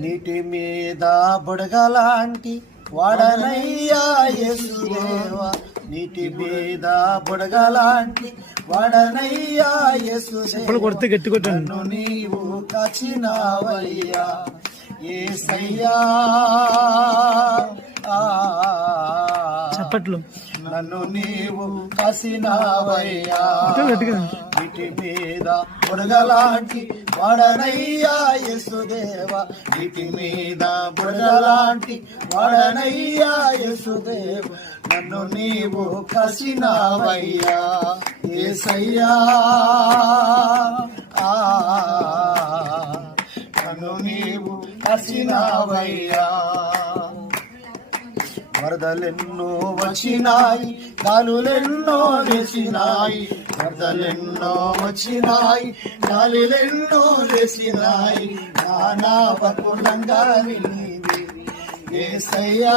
నీటి మీద బుడగలాంటి వాడనయ్యా యేసుదేవా, నీటి మీద బుడగలాంటి వాడనయ్యా యేసుదేవా, నన్ను నీవు కాచినావయ్యా యేసయ్యా, చప్పట్లు. నన్ను నీవు కాసినావయ్యా, నీటి మీద బుడగలాంటి వాడనయ్యా యేసుదేవా, నీటి మీద బుడగలాంటి వాడనయ్యా యేసుదేవా, నన్ను నీవు కాసినావయ్యా యేసయ్యా, నన్ను నీవు కాసినావయ్యా. వరదలెన్నో వచ్చినాయి, గాలులెన్నో వేసినాయి, వరదలెన్నో వచ్చినాయి, గాలులెన్నో వేసినాయి, నానావకులంగా నీవే యేసయ్యా,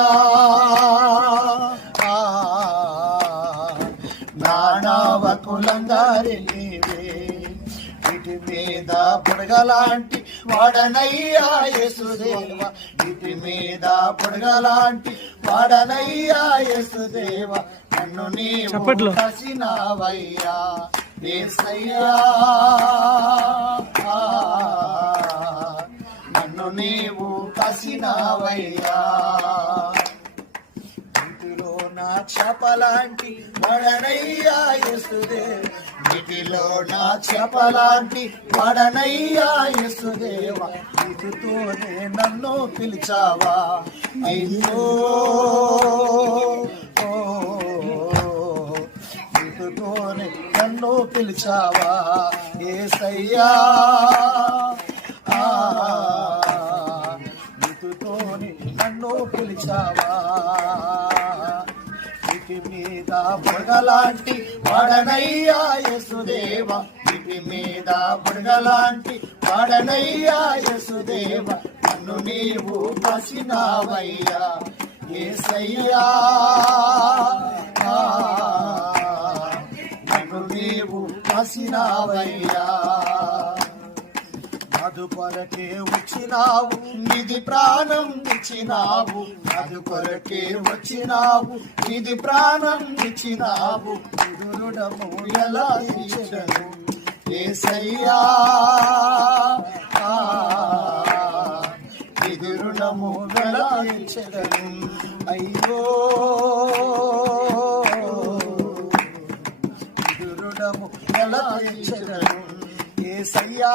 నానావకులంగా నీవే, నీటి మీద బుడగలాంటి వాడనయ్యా యేసుదేవా, నీటి మీద బుడగలాంటి వాడనయ్యా యేసుదేవా, నన్ను నీవు కాసినావయ్యా యేసయ్యా, నన్ను నీవు కాసినావయ్యా. నీటిలో నా చేపలాంటి వాడనయ్యా యేసుదేవా, నీటిలో నా చేపలాంటి వాడనయ్యా యేసుదేవా, నీటితోనే నన్ను పిలిచావా అయ్యో, నీటితోనే నన్ను పిలిచావా యేసయ్యా, నీటితోనే నన్ను పిలిచావా, నీటి మీద బుడగలాంటి వాడనయ్యా యేసుదేవా, నీటి మీద బుడగలాంటి వాడనయ్యా యేసుదేవా, నన్ను నీవు కాసినావయ్యా యేసయ్యా, నన్ను నీవు కాసినావయ్యా. అది కొరకే వచ్చినావు, ఇది ప్రాణం ఇచ్చినావు, అది కొరకే వచ్చినావు, ఇది ప్రాణం ఇచ్చినావు, రుణము ఎలా తీర్చెదను యేసయ్యా, ఇది రుణము ఎలా తీర్చెదను అయ్యో, ఇది రుణము ఎలా తీర్చెదను యేసయ్యా.